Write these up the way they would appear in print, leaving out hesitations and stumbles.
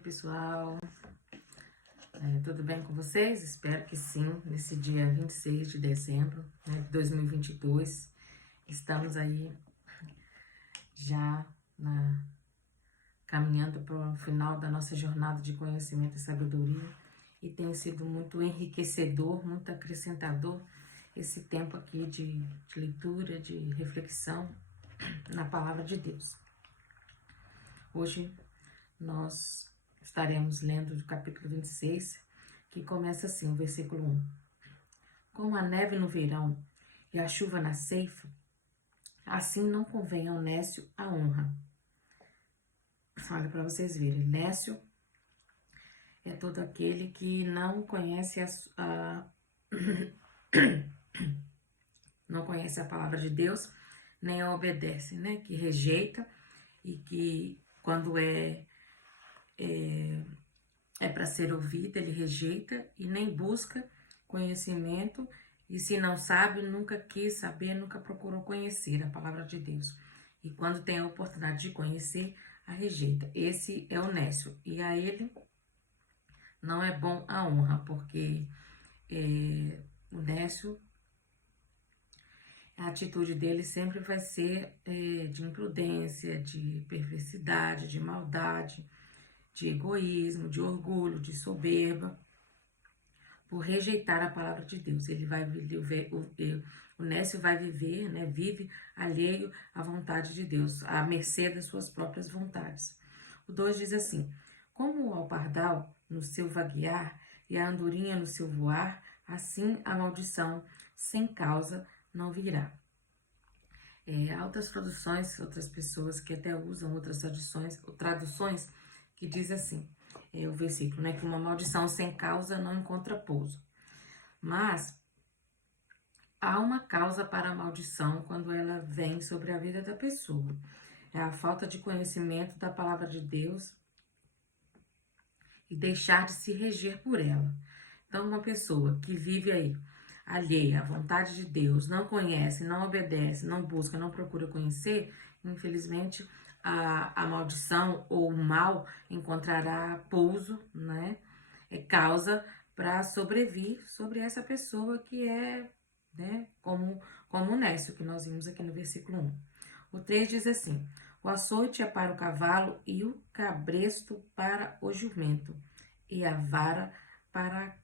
pessoal, tudo bem com vocês? Espero que sim, nesse dia 26 de dezembro, de 2022, estamos aí já caminhando para o final da nossa jornada de conhecimento e sabedoria, e tem sido muito enriquecedor, muito acrescentador esse tempo aqui de leitura, de reflexão na Palavra de Deus. Hoje nós estaremos lendo o capítulo 26, que começa assim, o versículo 1. Como a neve no verão e a chuva na ceifa, assim não convém ao nécio a honra. Olha para vocês verem, nécio é todo aquele que não conhece não conhece a palavra de Deus, nem a obedece, né? Que rejeita e que quando é para ser ouvido, ele rejeita e nem busca conhecimento, e se não sabe, nunca quis saber, nunca procurou conhecer a palavra de Deus. E quando tem a oportunidade de conhecer, a rejeita. Esse é o nécio, e a ele não é bom a honra, porque o nécio, a atitude dele sempre vai ser de imprudência, de perversidade, de maldade, de egoísmo, de orgulho, de soberba, por rejeitar a palavra de Deus. Ele vai viver, o nécio vai viver, né, vive alheio à vontade de Deus, à mercê das suas próprias vontades. O 2 diz assim: como ao pardal no seu vaguear e a andorinha no seu voar, assim a maldição sem causa não virá. Há outras traduções, outras pessoas que até usam outras traduções que diz assim, o versículo, né, que uma maldição sem causa não encontra pouso. Mas há uma causa para a maldição quando ela vem sobre a vida da pessoa. É a falta de conhecimento da palavra de Deus e deixar de se reger por ela. Então, uma pessoa que vive aí alheia à vontade de Deus, não conhece, não obedece, não busca, não procura conhecer, infelizmente a maldição ou o mal encontrará pouso, né? Causa para sobrevir sobre essa pessoa que é, né, como o nécio, que nós vimos aqui no versículo 1. O 3 diz assim: o açoite é para o cavalo e o cabresto para o jumento, e a vara para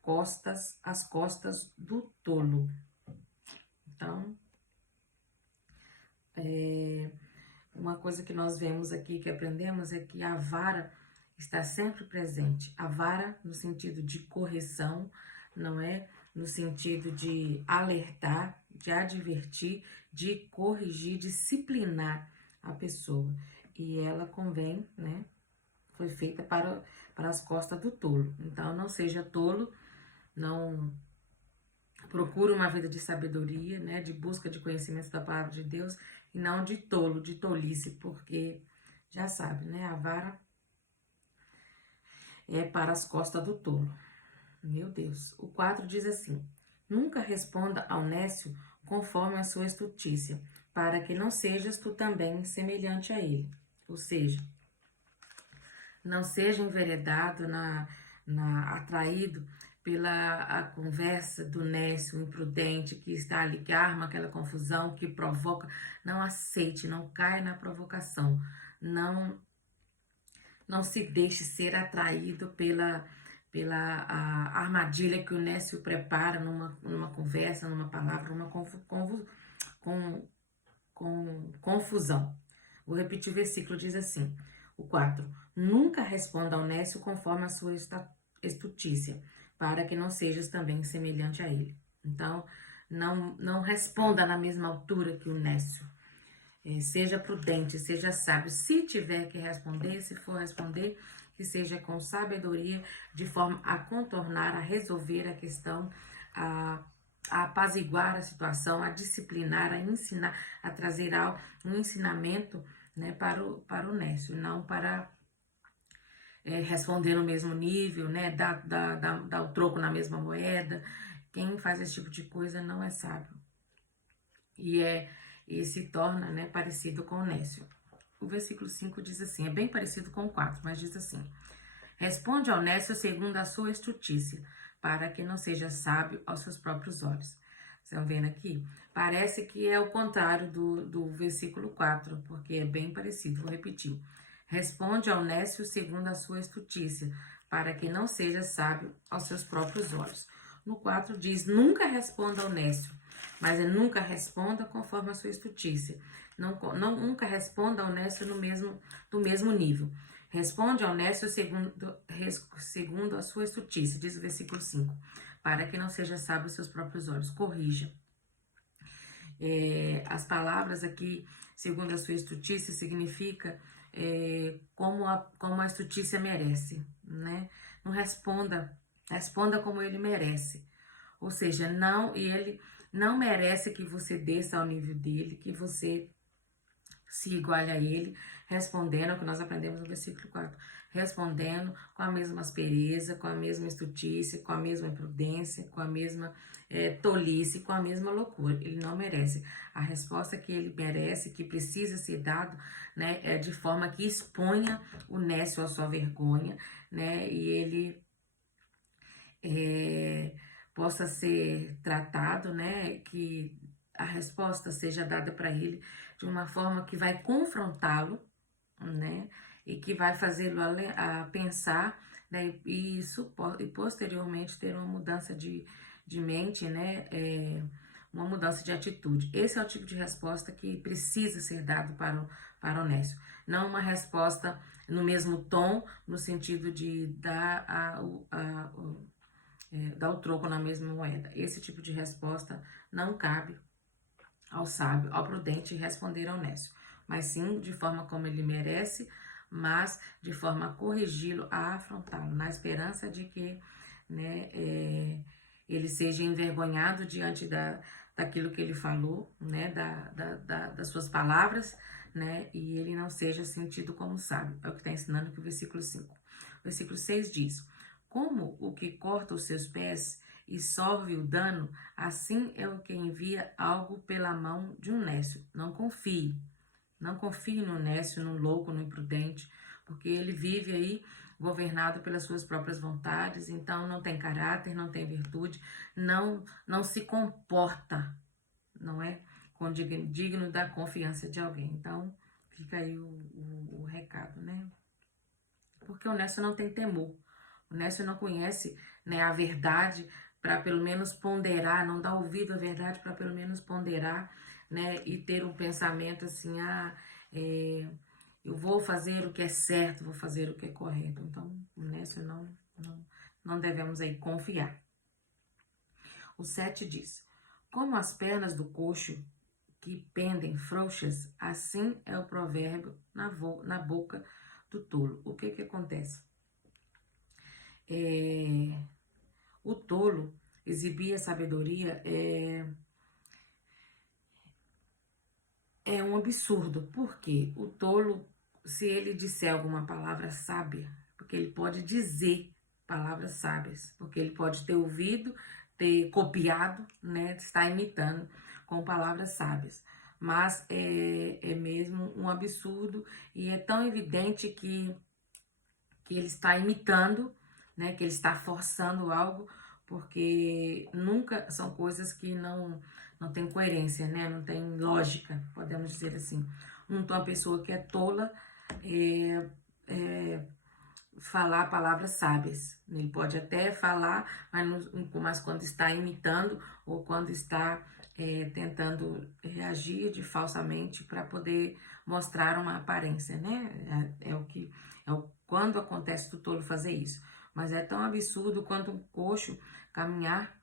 as costas do tolo. Então, uma coisa que nós vemos aqui, que aprendemos, é que a vara está sempre presente. A vara no sentido de correção, não é? No sentido de alertar, de advertir, de corrigir, disciplinar a pessoa. E ela convém, né? Foi feita para as costas do tolo. Então, não seja tolo, não procure uma vida de sabedoria, né? De busca de conhecimento da palavra de Deus, e não de tolo, de tolice, porque já sabe, né? A vara é para as costas do tolo. Meu Deus. O 4 diz assim: nunca responda ao nécio conforme a sua estultícia, para que não sejas tu também semelhante a ele. Ou seja, não seja enveredado, atraído pela a conversa do nécio imprudente que está ali, que arma aquela confusão, que provoca. Não aceite, não caia na provocação. Não se deixe ser atraído pela a armadilha que o nécio prepara numa conversa, numa palavra, numa confusão. Vou repetir o versículo, diz assim, o 4. Nunca responda ao nécio conforme a sua estultícia, para que não sejas também semelhante a ele. Então, não responda na mesma altura que o nécio. Seja prudente, seja sábio. Se tiver que responder, se for responder, que seja com sabedoria, de forma a contornar, a resolver a questão, a apaziguar a situação, a disciplinar, a ensinar, a trazer um ensinamento, né, para o nécio, não para responder no mesmo nível, né, dar o troco na mesma moeda. Quem faz esse tipo de coisa não é sábio. E se torna, né, parecido com o nécio. O versículo 5 diz assim, é bem parecido com o 4, mas diz assim: Responde ao nécio segundo a sua estultícia, para que não seja sábio aos seus próprios olhos. Estão vendo aqui? Parece que é o contrário do versículo 4, porque é bem parecido. Vou repetir. Responde ao nécio segundo a sua estultícia, para que não seja sábio aos seus próprios olhos. No 4 diz, nunca responda ao nécio, mas nunca responda conforme a sua estultícia. Nunca responda ao nécio do mesmo nível. Responde ao nécio segundo a sua estultícia, diz o versículo 5, para que não seja sábio aos seus próprios olhos. Corrija. As palavras aqui, segundo a sua estultícia, significa como a estultícia merece, né? Não responda como ele merece. Ou seja, ele não merece que você desça ao nível dele, que você se iguale a ele, respondendo ao que nós aprendemos no versículo 4, respondendo com a mesma aspereza, com a mesma estultícia, com a mesma imprudência, com a mesma tolice, com a mesma loucura. Ele não merece. A resposta que ele merece, que precisa ser dado, né, é de forma que exponha o nécio à sua vergonha, né, e ele possa ser tratado, né, que a resposta seja dada para ele de uma forma que vai confrontá-lo, né, e que vai fazê-lo a pensar, né, e posteriormente ter uma mudança de mente, né, uma mudança de atitude. Esse é o tipo de resposta que precisa ser dado para o nécio. Não uma resposta no mesmo tom, no sentido de dar o troco na mesma moeda. Esse tipo de resposta não cabe ao sábio, ao prudente responder ao nécio, mas sim de forma como ele merece, mas de forma a corrigi-lo, a afrontá-lo, na esperança de que, né, ele seja envergonhado diante daquilo que ele falou, né, das suas palavras, né, e ele não seja sentido como sábio. É o que está ensinando aqui o versículo 5. O versículo 6 diz, como o que corta os seus pés e solve o dano, assim é o que envia algo pela mão de um nécio. Não confie no nécio, no louco, no imprudente, porque ele vive aí governado pelas suas próprias vontades, então não tem caráter, não tem virtude, não se comporta, não é? Digno da confiança de alguém. Então, fica aí o recado, né? Porque o nécio não tem temor, o nécio não conhece, né, a verdade, para pelo menos ponderar, não dá ouvido à verdade para pelo menos ponderar, né, e ter um pensamento assim, eu vou fazer o que é certo, vou fazer o que é correto. Então, nessa não devemos aí confiar. O 7 diz, como as pernas do coxo que pendem frouxas, assim é o provérbio na boca do tolo. O que acontece? O tolo exibir a sabedoria é um absurdo, porque o tolo, se ele disser alguma palavra sábia, porque ele pode dizer palavras sábias, porque ele pode ter ouvido, ter copiado, né, estar imitando com palavras sábias, mas é mesmo um absurdo e é tão evidente que ele está imitando, né, que ele está forçando algo, porque nunca são coisas que não tem coerência, né, não tem lógica, podemos dizer assim. Uma pessoa que é tola falar palavras sábias, ele pode até falar, mas quando está imitando ou quando está tentando reagir falsamente para poder mostrar uma aparência, né? Quando acontece do tolo fazer isso. Mas é tão absurdo quanto um coxo caminhar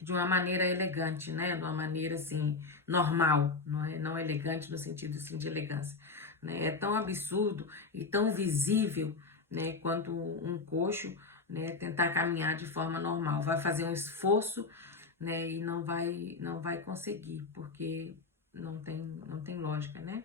de uma maneira elegante, né? De uma maneira assim, normal, não elegante no sentido assim, de elegância. Né? É tão absurdo e tão visível, né, quanto um coxo, né, tentar caminhar de forma normal. Vai fazer um esforço, né, e não vai conseguir, porque não tem lógica, né?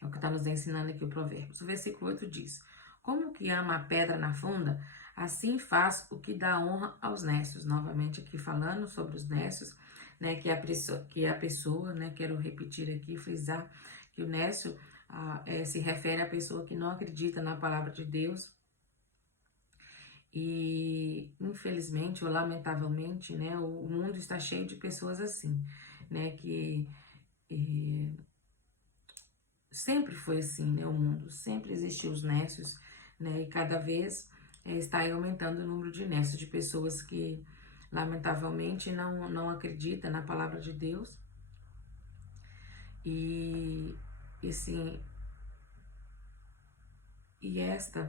É o que está nos ensinando aqui o provérbio. O versículo 8 diz, como que ama a pedra na funda, assim faz o que dá honra aos nécios. Novamente aqui falando sobre os nécios, né, que a pessoa, né, quero repetir aqui, frisar, que o nécio, se refere à pessoa que não acredita na palavra de Deus. E infelizmente ou lamentavelmente, né, o mundo está cheio de pessoas assim, né, que sempre foi assim, né, o mundo sempre existiu os nécios, né, e cada vez está aí aumentando o número de nécios, de pessoas que lamentavelmente não acreditam na palavra de Deus. E assim, e esta,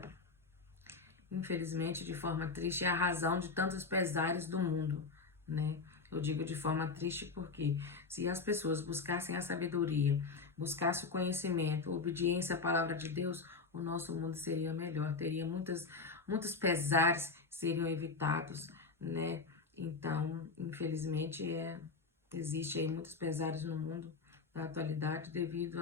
infelizmente, de forma triste, é a razão de tantos pesares do mundo, né? Eu digo de forma triste porque se as pessoas buscassem a sabedoria, buscassem o conhecimento, a obediência à palavra de Deus, o nosso mundo seria melhor, teria muitos pesares seriam evitados, né? Então, infelizmente, existe aí muitos pesares no mundo da atualidade devido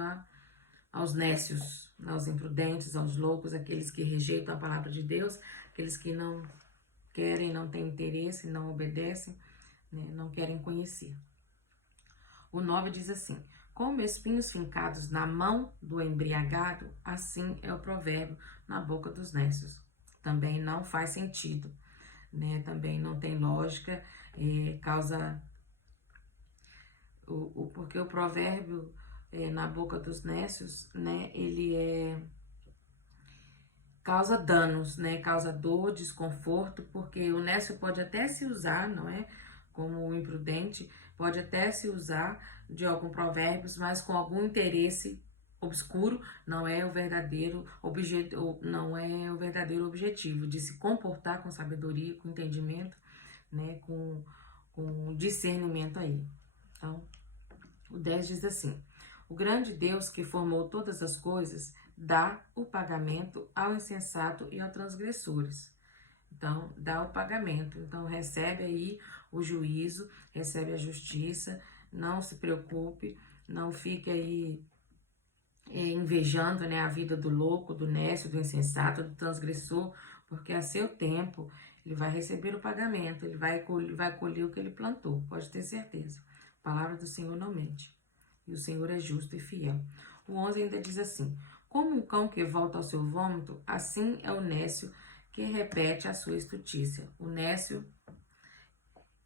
aos nécios, aos imprudentes, aos loucos, aqueles que rejeitam a palavra de Deus, aqueles que não querem, não têm interesse, não obedecem, né, não querem conhecer. O 9 diz assim: como espinhos fincados na mão do embriagado, assim é o provérbio na boca dos nécios. Também não faz sentido, né? Também não tem lógica, causa porque o provérbio na boca dos nécios, né, ele causa danos, né, causa dor, desconforto, porque o nécio pode até se usar, não é, como o imprudente, pode até se usar de algum provérbios, mas com algum interesse obscuro, não é o verdadeiro não é o verdadeiro objetivo de se comportar com sabedoria, com entendimento, né, com discernimento aí. Então, o 10 diz assim: o grande Deus que formou todas as coisas dá o pagamento ao insensato e aos transgressores. Então, dá o pagamento. Então, recebe aí o juízo, recebe a justiça. Não se preocupe, não fique aí invejando, né, a vida do louco, do nécio, do insensato, do transgressor, porque a seu tempo ele vai receber o pagamento, ele vai colher o que ele plantou, pode ter certeza. A palavra do Senhor não mente, e o Senhor é justo e fiel. O 11 ainda diz assim: como um cão que volta ao seu vômito, assim é o nécio que repete a sua estutícia. O nécio,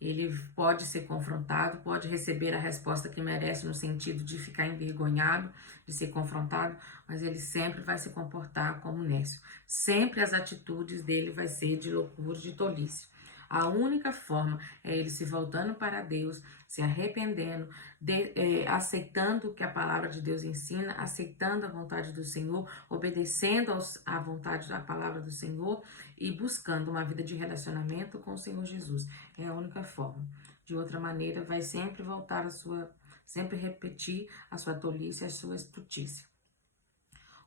ele pode ser confrontado, pode receber a resposta que merece no sentido de ficar envergonhado, de ser confrontado, mas ele sempre vai se comportar como nécio. Sempre as atitudes dele vai ser de loucura, de tolice. A única forma é ele se voltando para Deus, se arrependendo, aceitando o que a palavra de Deus ensina, aceitando a vontade do Senhor, obedecendo à vontade da palavra do Senhor e buscando uma vida de relacionamento com o Senhor Jesus. É a única forma. De outra maneira, vai sempre sempre repetir a sua tolice, a sua estultícia.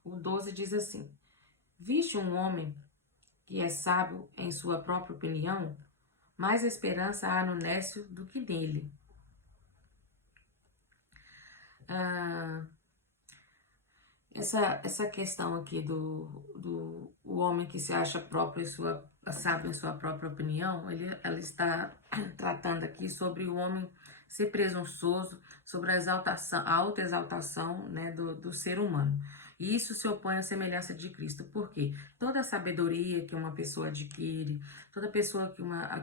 O 12 diz assim: viste um homem que é sábio em sua própria opinião? Mais esperança há no nécio do que nele. Essa questão aqui do homem que se acha sábio em sua própria opinião, ela está tratando aqui sobre o homem ser presunçoso, sobre a autoexaltação, né, do ser humano. E isso se opõe à semelhança de Cristo. Por quê? Toda a sabedoria que uma pessoa adquire, toda pessoa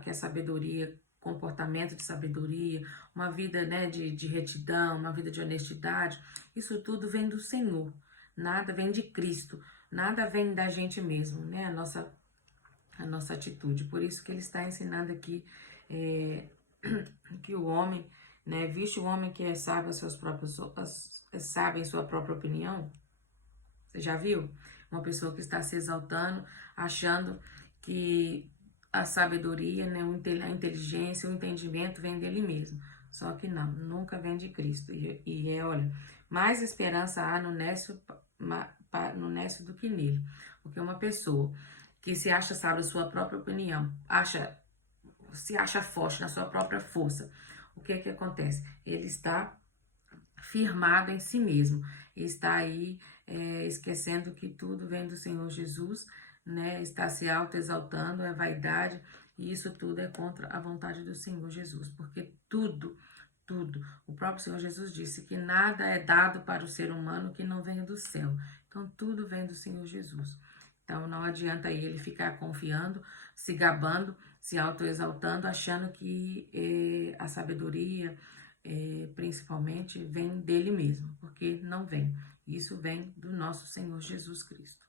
que a sabedoria, comportamento de sabedoria, uma vida, né, de retidão, uma vida de honestidade, isso tudo vem do Senhor. Nada vem de Cristo, nada vem da gente mesmo, né? A nossa atitude. Por isso que ele está ensinando aqui que o homem, né? Visto o homem que é sábio sábio em sua própria opinião. Você já viu? Uma pessoa que está se exaltando, achando que a sabedoria, né? A inteligência, o entendimento vem dele mesmo. Só que não, nunca vem de Cristo. Olha, mais esperança há no nécio do que nele. Porque uma pessoa que se acha sábio em sua própria opinião, se acha forte na sua própria força, o que acontece? Ele está firmado em si mesmo, está aí esquecendo que tudo vem do Senhor Jesus, né? Está se autoexaltando, é vaidade, e isso tudo é contra a vontade do Senhor Jesus, porque tudo tudo. O próprio Senhor Jesus disse que nada é dado para o ser humano que não venha do céu. Então, tudo vem do Senhor Jesus. Então, não adianta aí ele ficar confiando, se gabando, se autoexaltando, achando que a sabedoria, principalmente, vem dele mesmo, porque não vem. Isso vem do nosso Senhor Jesus Cristo.